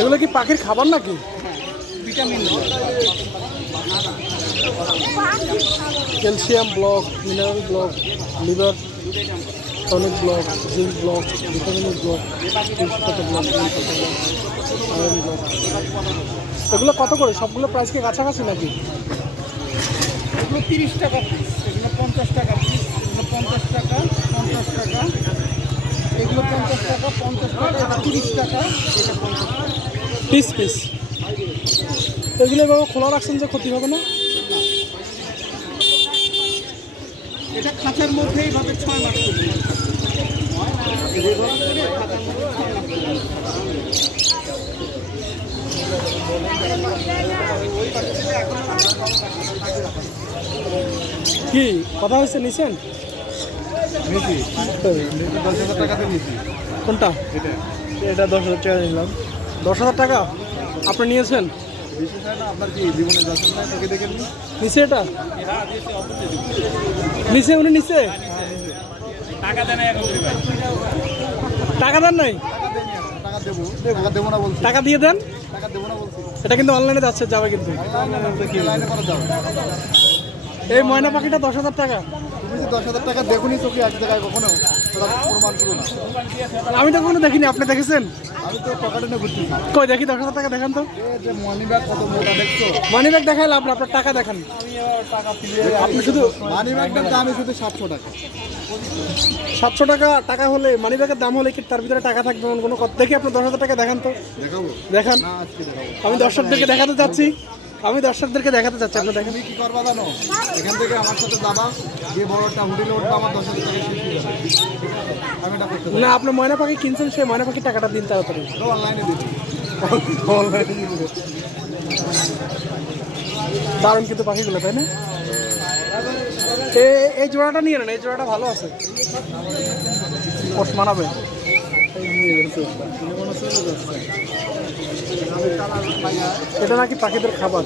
এগুলো কি পাখির খাবার নাকি? Vitamin, calcium block, mineral block, liver tonic block, zinc block, vitamin block, block, iron block. এগুলো কত করে? সবগুলো প্রাইস কি কাছাকাছি নাকি? এগুলো 30 টাকা পিস, এগুলো 50 টাকা পিস, এগুলো 50 টাকা, 50 টাকা, এগুলো 50 টাকা, 50 টাকা, এটা 30 টাকা, এটা 50 টাকা পিস পিস। এগুলো এভাবে খোলা রাখছেন যে ক্ষতি হবে না? এটা খাঁচার মধ্যে এইভাবে 6 মাস করবে। কি কথা হয়েছে? নিছেন? নিছি 10,000 টাকাতে নিছি। কোনটা? এটা 10,000 টাকা নিলাম। 10,000 টাকা আপনি নিয়েছেন? আপনার কি জীবনে দর্শন নাই তোকে দেখেন? নিচে এটা নিচে উনি নিচে টাকা দেন না এখন ভাই। টাকা দেন নাই? টাকা দেবো, টাকা দেবো না বলছি। টাকা দিয়ে দেন। টাকা দেবো না বলছি। এটা কিন্তু অনলাইনে যাচ্ছে, যাবে কিন্তু। লাইনে করে যাও। এই ময়না পাখিটা 10,000 টাকা। তুমি যে 10,000 টাকা দেখুনি তোকে এক জায়গায় কখনো প্রমাণ করো না। আমি তো কখনো দেখিনি, আপনি দেখেছেন? আমি তো পকেটে নিয়ে ঘুরতেছি। কই দেখি 10,000 টাকা দেখান তো। যে মানি ব্যাগ কত মোটা দেখছো? মানি ব্যাগ দেখাইলে আপনার টাকা দেখান। টাকা ফিরে আপনি শুধু মানি ব্যাগটার দামই শুধু 700 টাকা। 700 টাকা টাকা হলে মানি ব্যাগের দাম হলে কি তার ভিতরে টাকা থাকবে এমন কোনো কথা? দেখি আপনার 10,000 টাকা দেখান তো। দেখাবো? দেখান। না আজকে দেখাবো। আমি দর্শকদেরকে দেখাতে চাচ্ছি, আপনি দেখাতে চাচ্ছি। আপনি দেখেন। তুমি কি করবা জানো? এখান থেকে আমার সাথে যাবা, গিয়ে বড় একটা হোটেলে উঠবা, আমার 10,000 টাকা শেষ হয়ে যাবে। আমি এটা করতে না, আপনি ময়না পাখি কিনছেন, সেই ময়না পাখির টাকাটা দিন তাড়াতাড়ি। অনলাইনে দিবি। অনলাইনে দিবি। দারুণ কিন্তু পাখিগুলো, তাই না? এই জোড়াটা নিয়ে নেন, এই জোড়াটা ভালো আছে, পোষ মানাবে। এটা নাকি পাখিদের খাবার।